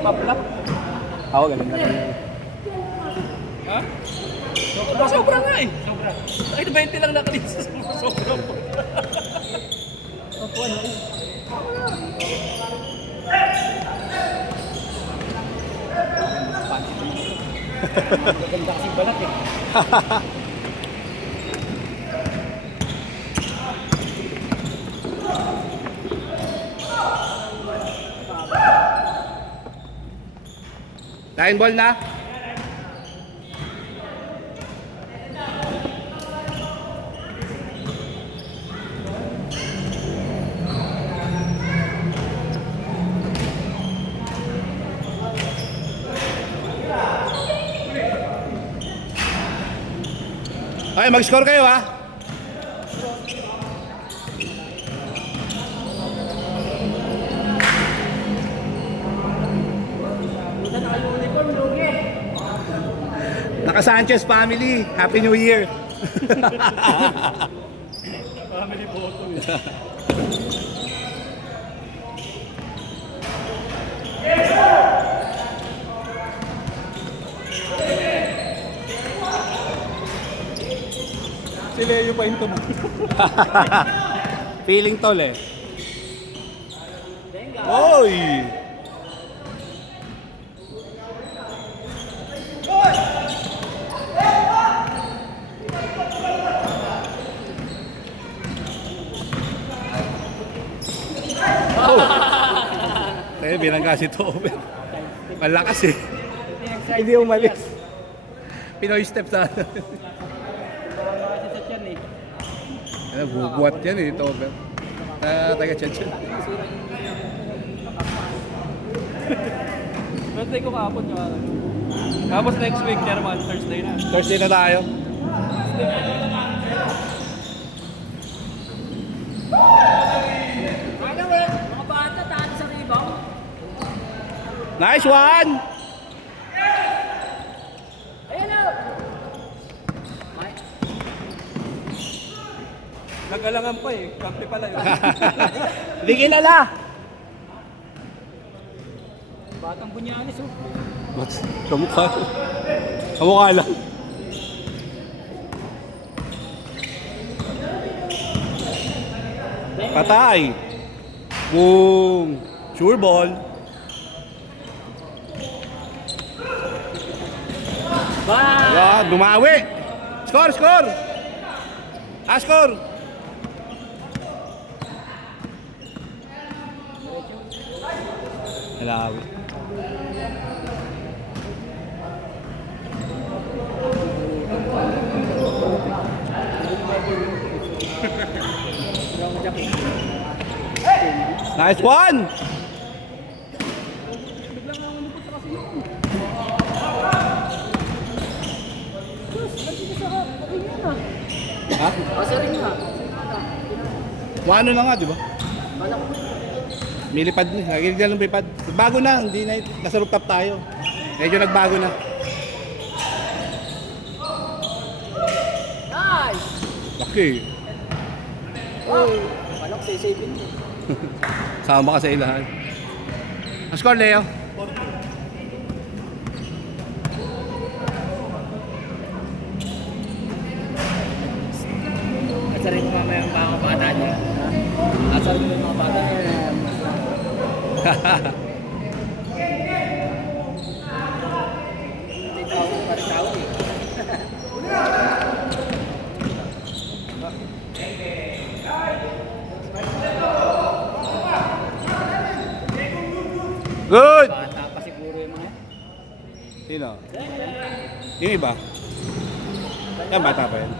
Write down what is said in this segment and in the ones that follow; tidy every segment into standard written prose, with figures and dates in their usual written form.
Paplap. Ako, galing na. Ha? Sobra nga eh. Sobra. Ay, 20 lang nakalit sa sobra po. Opo, ano eh. Maganda kasing balat eh. Line ball na. Ay, mag-score kayo ha. Naka-Sanchez family, Happy New Year. Family photo eh. Si Leo pa yung tumakbo. Feeling tol eh. Oy! Eh, binangga si Toben. Malakas eh. Hindi umalis. Pinoy step sa ano, bubuhat yan eh, Toben. Taga Chechen. Birthday ko kahapon yung araw. Tapos next week, Chairman, Thursday na. Thursday na tayo. Mga bata, talo sa rebound. Nice one! Ayan na! Nag-alangan pa eh. Kampi pala yun. Hindi kilala! Batang bunyanis oh. What? Kamukha. Kamukha lang. Patay! Boom! Sure ball! Ayan, dumawi! Score! Score! Score! Malawi. Nice one! Ha? Kasi rin nga. Ano na nga, di ba? May lipad na. Nagigil ng lipad. Bago na, hindi na. Nasa rooftop tayo. Medyo nagbago na. Nice! Laki. Wow! Palok sisipin mo. Sama ka sa ilahan. Ang score, Leo? Asarin mo mamaya ang mga bata niya. Asarin mo yung mga bata niya. Hindi tao pa rin tao eh. Good! Bata pa siguro yung mga. Sino? Yung iba? Yan, bata pa yan.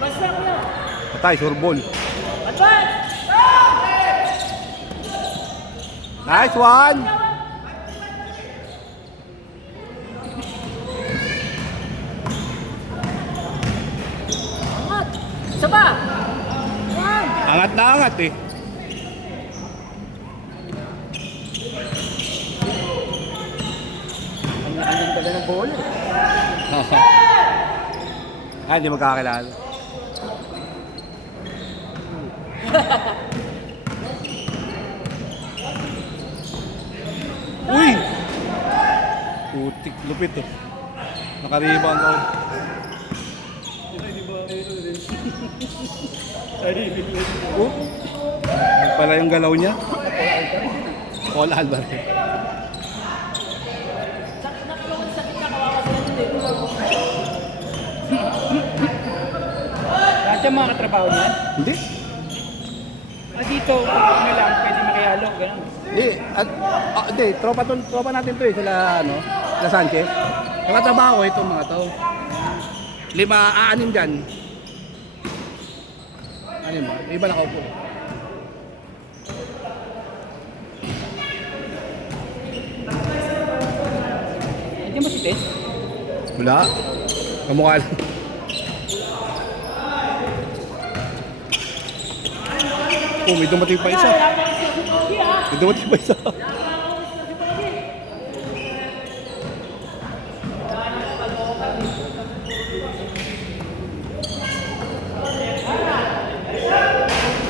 Basta ko yan! Patay, sure ball. Advance! Nice one! Angat! Isa pa! One! Angat na angat eh. Ang andin pala ng bola. Ah, hindi magkakilala. Uy! Putik, lupit eh. Nakaribang ako. Oh, yun pala yung galaw niya. Paul Alvarez. Lahat yung mga katrabaho niyan. Hindi. Dito, ano lang, pwede makihalo, gano'n. Hindi, tropa natin to eh, sila sila Sanchez. Yung katrabaho ko, itong mga to. 6 dyan. Ano mo? Yung iba nakaupo. Hindi mo si Tess? Wala. Kamukha lang. Oh, may dumating pa isa. May dumating pa isa.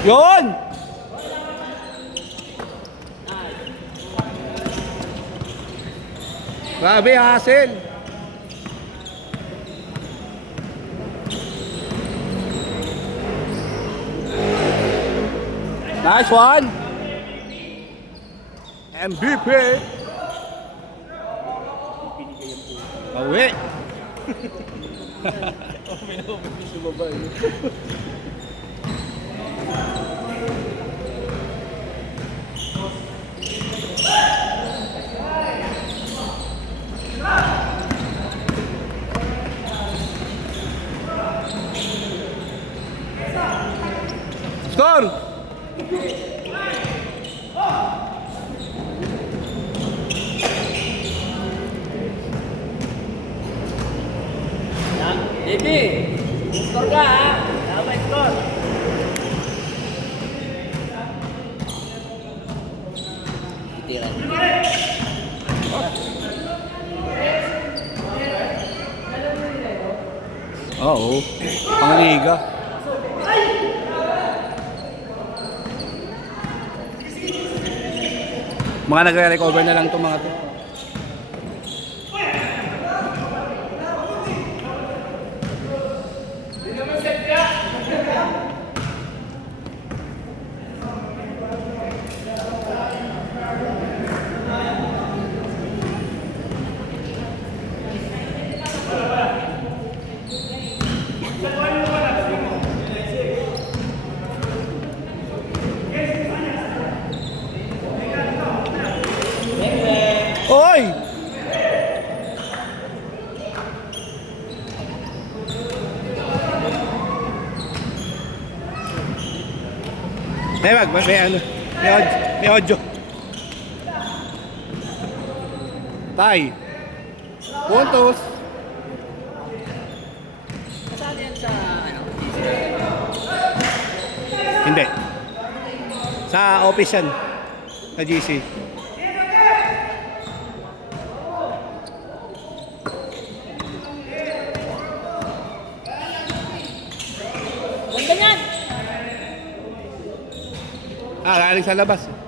Yun! Grabe, hassle. Nice one. MVP. Awi. Score! Baby, score ka ha? Tama score. Tira. Oo. Pangliga. Mga nagre-recover na lang itong mga to. Oy! May audio. Tay. Puntos. Saan yan sa ano? Hindi. Sa office yan. Sa GC. Ganda yan! Galing sa labas. May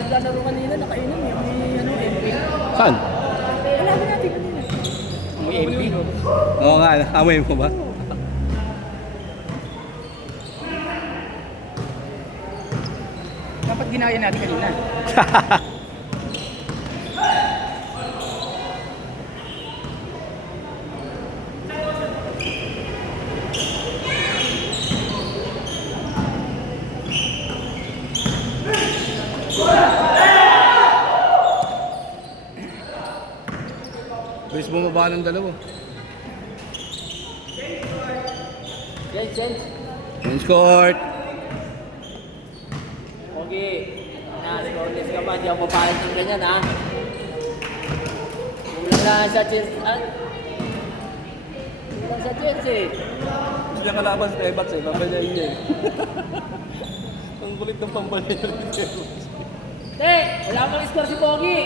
naglalaro kanina, nakainom yung may ano, MP. Saan? Wala ba natin kanina? May MP. Oo nga, amoy mo ba? Dapat ginaya natin kanina. Bilis bumaba ng dalawa. Sense. Men's court. Okay. Scoreless ka pa, hindi ako papalit ng ganyan ha. Kulang na sa chance. Kulang sa chance eh. Gusto niya kalaban sa Tebats eh, pambalayin niya eh. Ang kulit ng pambalayin ng Tebats. Te, wala pang score si Pogi.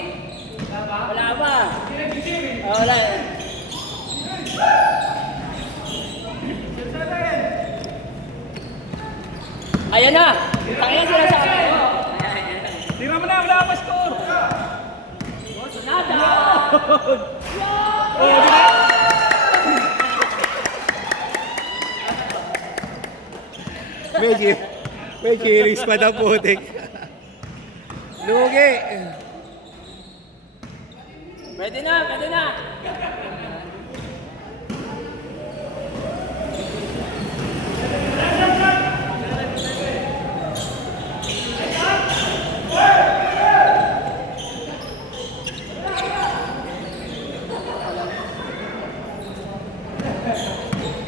Wala pa. Wala. Ayan na. Tangina sila sa akin. Tira mo na, wala ka score! Nada. May chilies pa daw putik. Lugi. Pwede na, pwede na.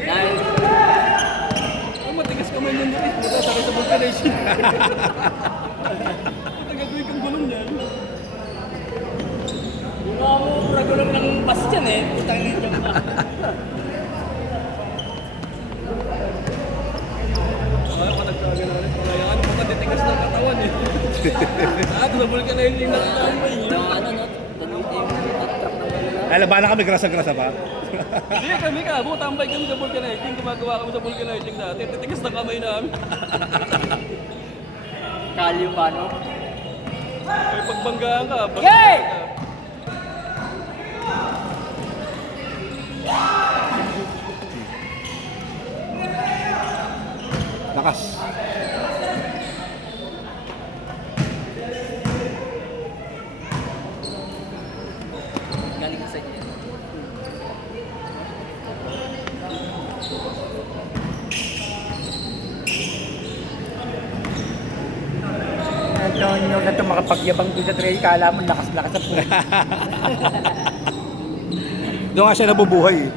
Dahil Ang matigas kamay mo nito eh. Matasakit sa vulcanization. Ito gagawin kang gulong niyan. gumawa mo pragulong ng bus dyan eh. Putang ninyo pa. Ayaw ka nagkagano ulit. Kaya ano pa matitigas ng katawan eh. Sa vulcanizing nakakambay eh. Yung ano no? Tanong yung truck na nila. Lalabanan kami grasa-grasa pa. Hindi kami ka, tambay kami sa vulcanizing. Gumagawa kami sa vulcanizing dati. Titigas ng kamay namin. Kalyo pa no? May pagbanggaan ka. Yay! Lakas. Galing sa inyo. Antonio na ito makapagyabang doon sa trail, kala mo lakas-lakas ang puno. Doon nga siya nabubuhay eh.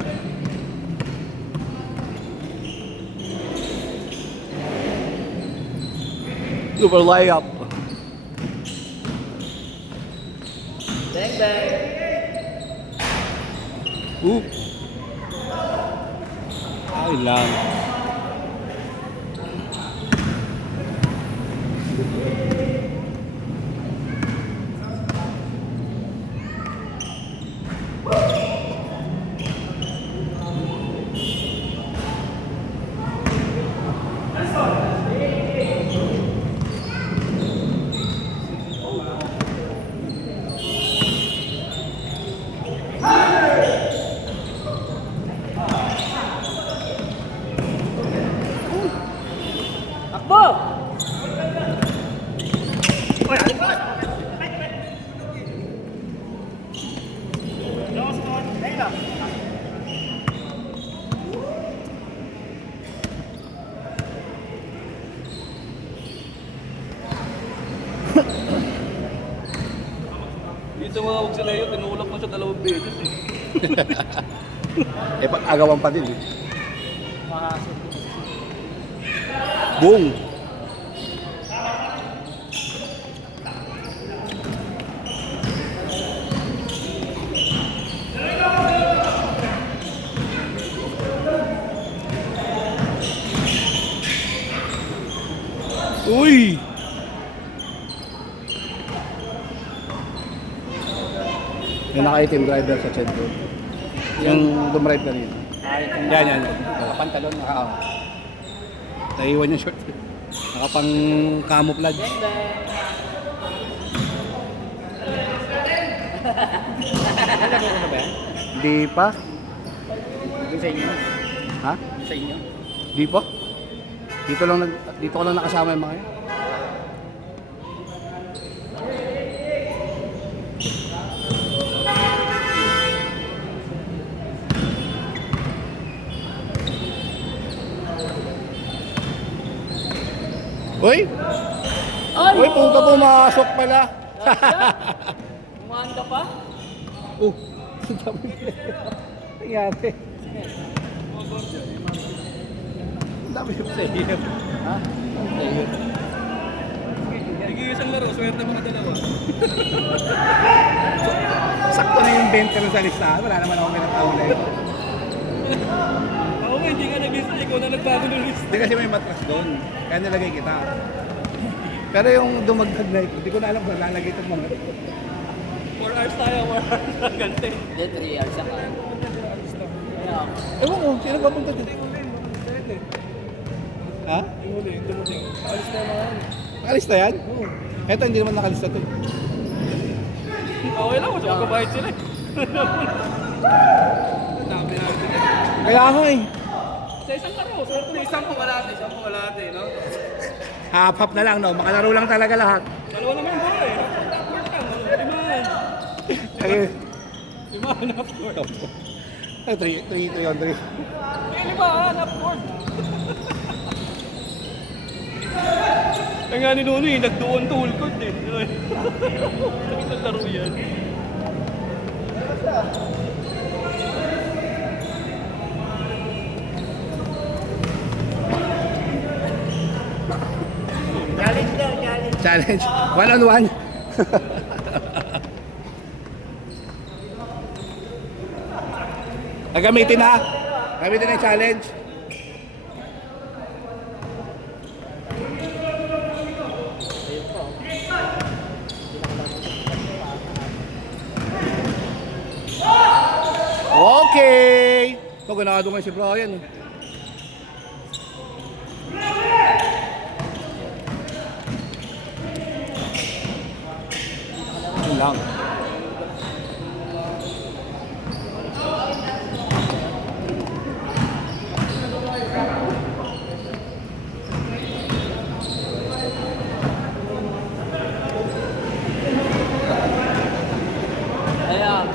Super layup. Deng deng. Oop. Ay lang. Takbo! Dito mga huwag sila yun, tinulak mo siya 2 beses eh. Eh, pag-agawan pa din eh. Makasok. Boom! Uy! Yung naka-itim driver sa Ched Road. Yung dumrive kanina. Yan. Nakapantalon, naka-out. Naiwan yung short. Nakapang camouflage. Deng deng. Nalagay ko na ba yan? Di pa? Yung sa inyo? Ha? Yung sa inyo? Di pa? Dito ko lang nakasama yung mga yan. Uy! Ay! Uy, punta pumasok pala. Umanda pa? Oh, nangyari. Ang dami yung player. Ha? Ang player. Sige isang laro, swerte mga dalawa. Sakto na yung 20 rin sa listahan. Wala naman ako may natawag na yun. Ako nga, hindi ka nag-lista, ikaw na nagbago ng lista. Hindi kasi may matras doon. Kaya nilagay kita. Pero yung dumagdag na ito, hindi ko na alam kung lalagay itong mga. 4 hours tayo, 4 hours. Ganti. Hindi, 3 hours ako. Kaya, Ewan ko, sino ba punta dito? Ha? Dumating. Alis na naman. Nakalis na yan? Oo. Eto, hindi naman nakalista to. Okay lang, mas magkabayad sila eh. Dami natin eh. Kaya ako eh. Sa isang laro, isang pumalate, no? Hap-hap na lang, no? Makalaro lang talaga lahat. Dalawa naman yung buro eh. Limahan. Ay, Limahan na upward. 3 on 3. May limahan upward. Kaya nga ni Nono eh, nagdoon to whole court eh. Sakit ang laro yan. Challenge. One on one. Gagamitin na. Gamitin na yung challenge. Okay. Ito, ganado nga si Brian. Yun lang. kaya,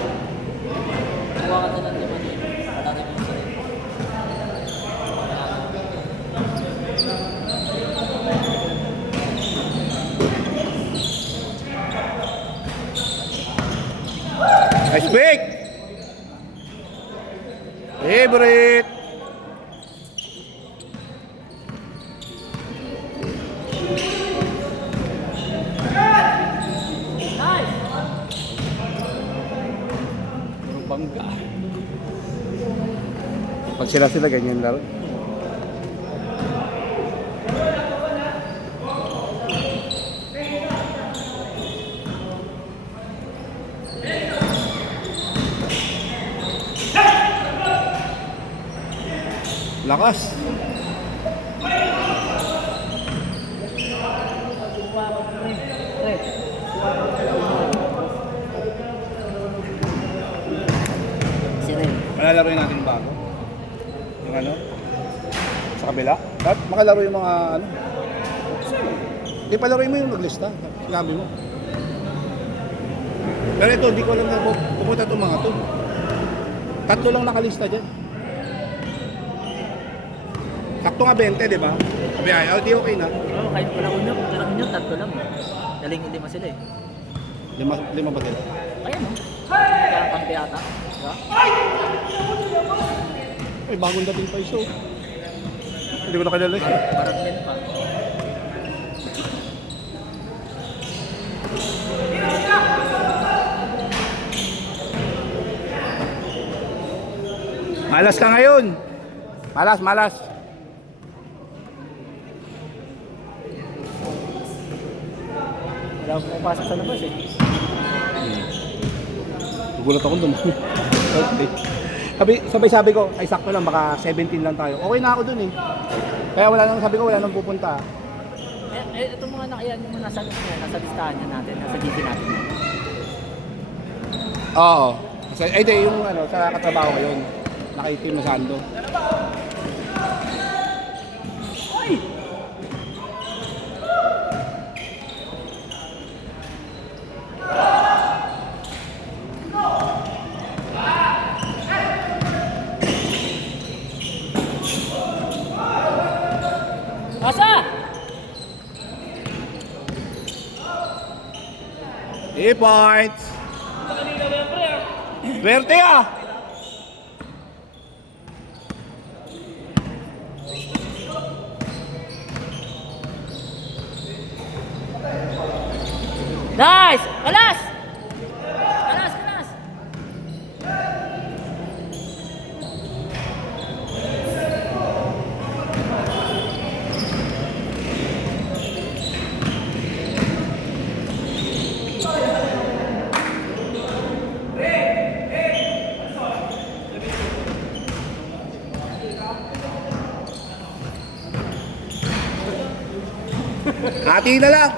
gawa ka na ng naman yun. Patari mo sa rin. Nice pick. Favorite. Puro bangga. Pag sila ganyan laro. Lakas. Siren. Malalaroin natin yung bago. Yung ano? Sa kabila. At makalaro yung mga ano. Di palaroin mo yung naglista. Sinabi mo. Pero ito, di ko alam na pupunta itong mga to. Tatlo lang nakalista dyan. Sakto nga 20, di ba? Sabi ay, di okay na. Oo, kahit walang unyo, tatlo lang. Daling hindi sila eh. Lima ba dila? Kaya mo. Kaya kampi ata. Diba? Ay, bagong dating pa iso. Hindi ko na kilala eh. Parang din pa. Malas ka ngayon. Malas. Wala akong pumapasok sa labas eh. Nagulat ako dun. Sabi ko, ay sakto lang, baka 17 lang tayo. Okay na ako dun eh. Kaya sabi ko, wala nang pupunta. Itong mga nakayan yung nasa listahan niya natin, nasa GT natin. Oo. Ay, di, yung ano, sa katrabaho ko yun. Nakaitim na sando. Asa! 3 points. Swerte ah. Nice! Kalas! Kalas! Hati na lang.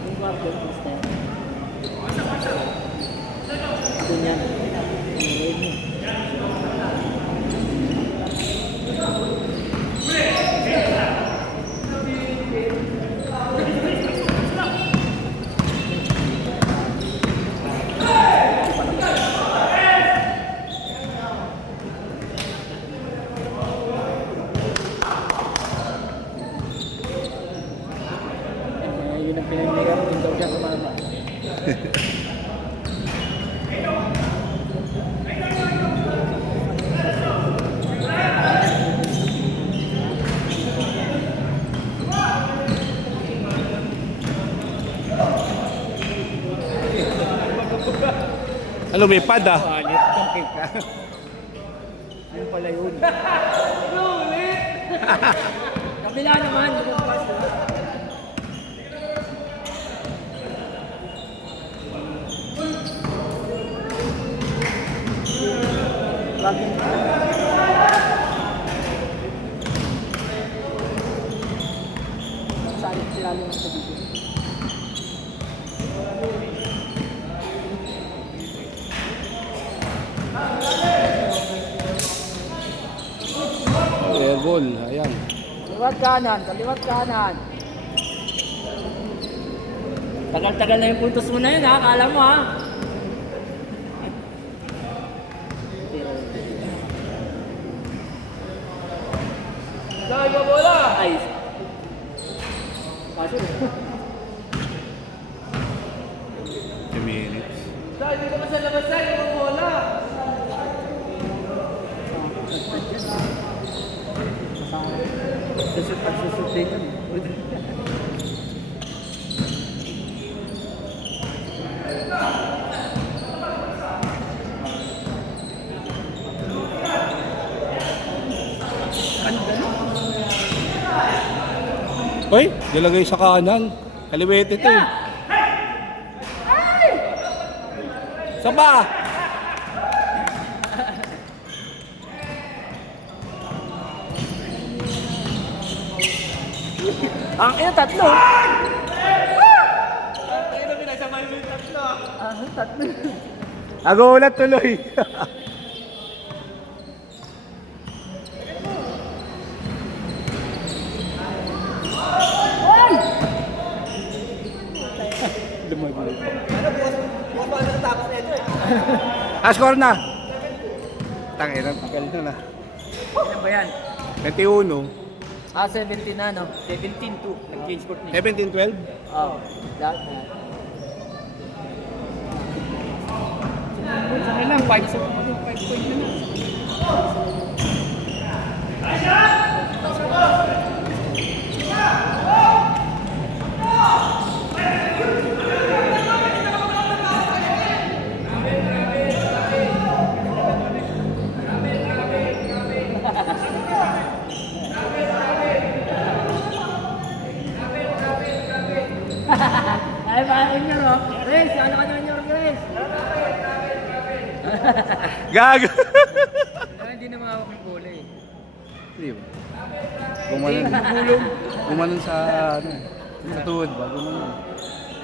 Yung kwarto, basta. Doon yan. Yun ang pinamigay ko daw siya kumama. Lumipad ah. Palit ng kita. Yung pala yun. Kabila naman. Bakit? Sayang sila lang sa video. Air ball. Ayan. Kaliwat kanan, kaliwat kanan. Tagal-tagal na yung puntos mo na yun ha, kala mo ha. Dahil ba bola? Ay. Pasok. 2 minutes. Dahil dito ka sa labas sa'yo, yung bola. Susut din yun. Hoy, nilagay sa kanan. Kaliwete ito eh. Saan ba? Ang ina, tatlo. Ito pinasabay mo yung tatlo. Tatlo. Nagulat tuloy. Bukas pa natapos na ito eh. Score na. Tangina, tagal na na. Ano ba yan? 21. 17 na, no? 17-2. Nag-change court niya. 17-12. Oo. Lahat na. Sa lang, 5 point na na. Ay, bakit nyo, no? Grace, ano ka naman nyo, Grace? Gago. Hindi na makawak yung bola eh. Di ba? Gumanon sa ano, sa tuhod ba? Gumanon.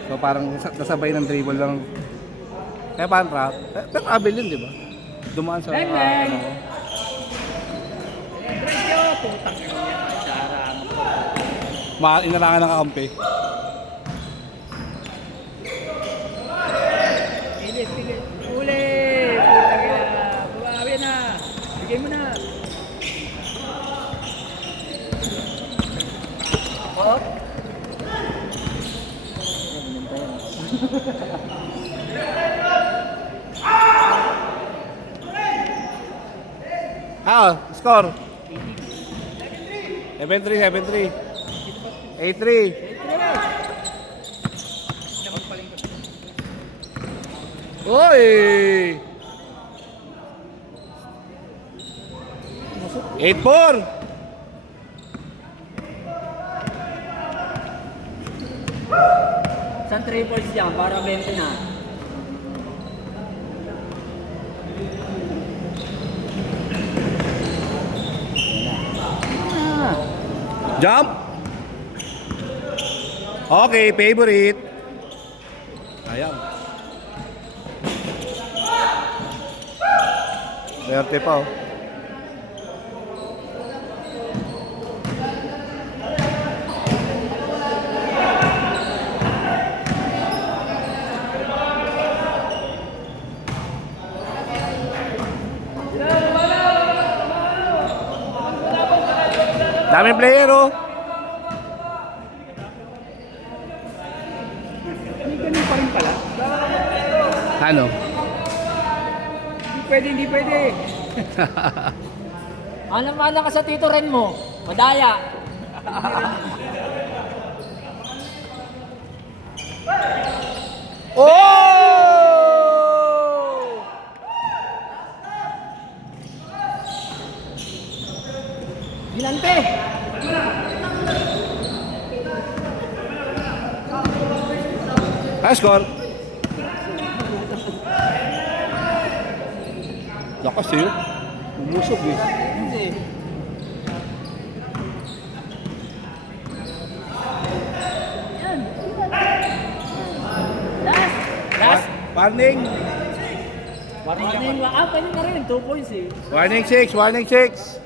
So parang nasabay ng dribble lang. Kaya parang trap. Pero travel yun, di ba? Dumaan sa... Bang, bang! ano. Radyo, putang ina niya. Sarang. Inarangan ng kakampi. Pilit, pilit. Uli! Putang ina. Bumawi na. Bigay mo na. Oh? Score. 7-3, 7-3. 8-3. Oy! 8-4. Saan 3 points dyan? Para 20 na. Jump. Okay, favorite. Ayan. Swerte pa oh. Daming player oh. May ganun pa rin pala. Ano? Hindi pwede. Alam-alam ka sa tito Ren mo. Madaya. Oh! Ginante. High score. Lakas eh. Umusog eh. Hindi. Yan. Last. Last. Warning. Warning lang. Ah, pwede na rin. 2 points eh. Warning 6. Warning 6.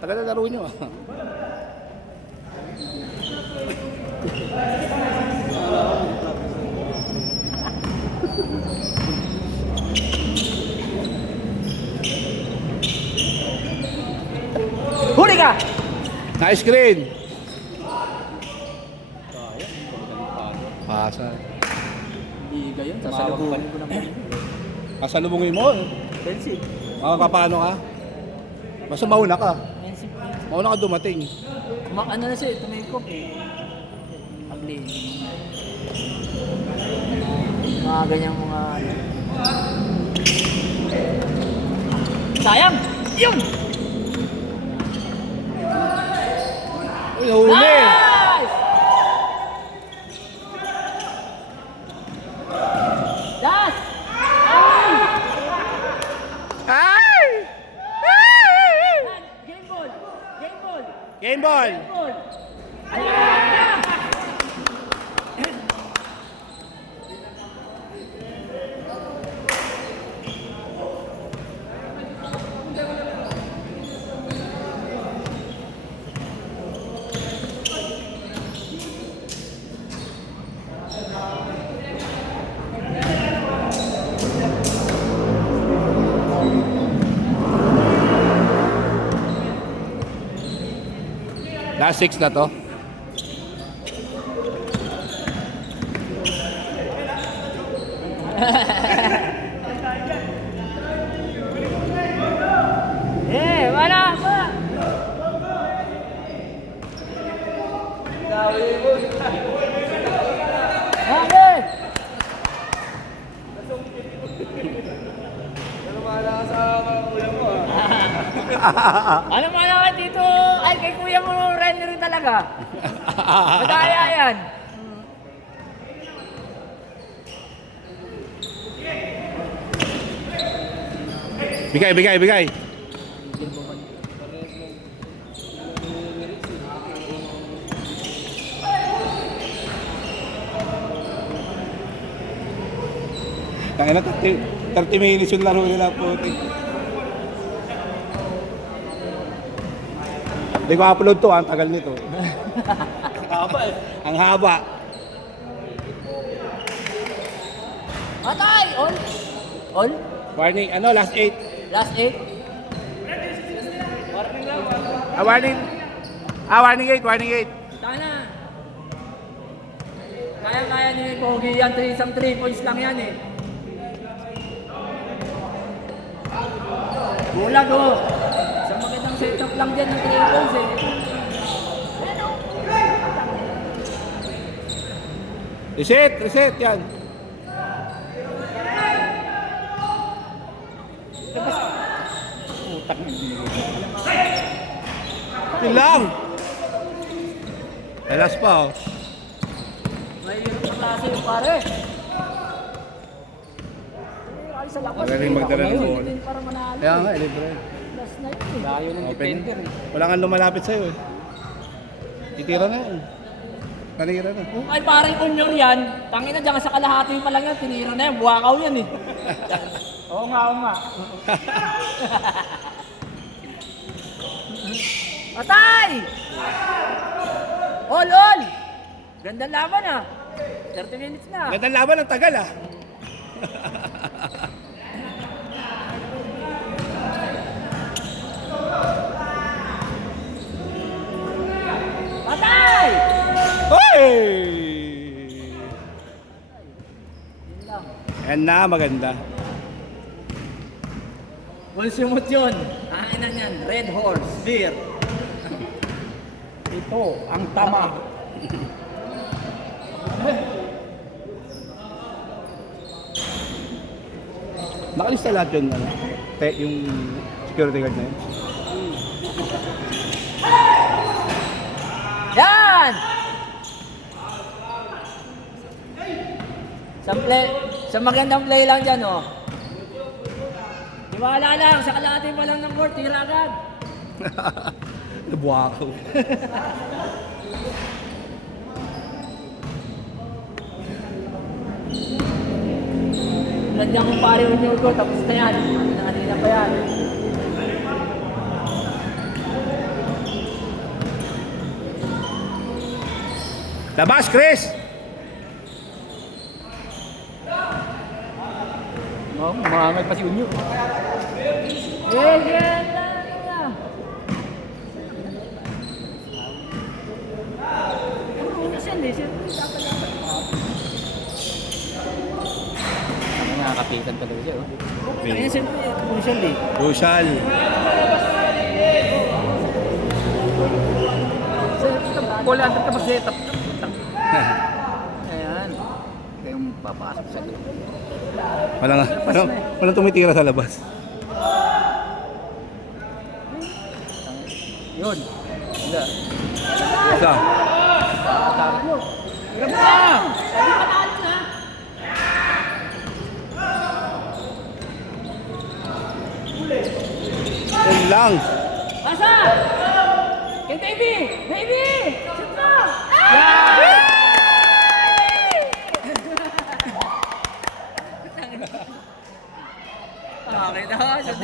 Tagal na laro nyo ah. Huli ka! Nice screen. Pasa. Hindi gayon. Sasalubungin ko naman. Kasalubungin mo. Chelsea. Makakapano ka? Basta mauna ka. Mauna ka dumating. Ano na siya, tumikop eh. Pag-lane. Mga ganyang mga... Sayang! Yun! Uy, nahuli. Nice! Das! Ay! Game ball! Game ball! Game ball. Game ball! Ayan! Last 6 na to. Wala pa! Okay! Ano mo naman dito? Ay, kay kuya mo Renner talaga. Madaya yan. Bigay, bigay, bigay. Tangina na, 30 minutes yung laro nila po. Hindi ko upload to, ang tagal nito. Haba eh. Ang haba. Matay! On! On? Warning, ano, last 8. Last 8? Warning. Warning 8, warning 8. Tana! Kaya-kaya ni Pogi yan, isang 3 points lang yan eh. Bulag oh! Isang magandang setup lang dyan ng 3 points eh. Reset, reset yan. Yun lang. Alas pa oh. Mahirap na klase yung pare. Ay, sa lakas. Magaling magdala ng ball. Para manalo. Kaya nga, libre. Last night eh. Layo ng Open. defender eh. Wala kang lumalapit sa'yo eh. Titira na yan. Panira na. Kung ay parang onion yan, tangin na dyan sa kalahati pa lang yan, tinira na yan, buwakaw yan eh. Oo nga, oo nga. Patay! All! Gandang laban ah. 30 minutes na. Gandang laban ang tagal ah. Patay! Hoy! Yun lang. Yan na, maganda. Bulsimot yun. Akin na yan. Red Horse Beer. Ito, ang tama. Nakalista lahat yun, ano? Yung security guard na yun. Yan! Sa magandang play lang dyan, oh. Iwala lang, sa kalahati pa lang ng court, tira agad. Nabuha ko. Nandiyan kong pare unyo ko, tapos na yan. Nanganina pa yan. Labas, Chris! Oh, mahamay pa si unyo. Yeah. Nakakapitan talaga siya, oh. Ayun, siyempre, crucial eh. Crucial. Wala na ka mag-setup. Ayan. Kayong papasok sa loob. Walang tumitira sa labas. Yun. Wala. Isa. Hirap na! Yan lang. Pasa! Kay baby! Baby! Shoot na! Okay na,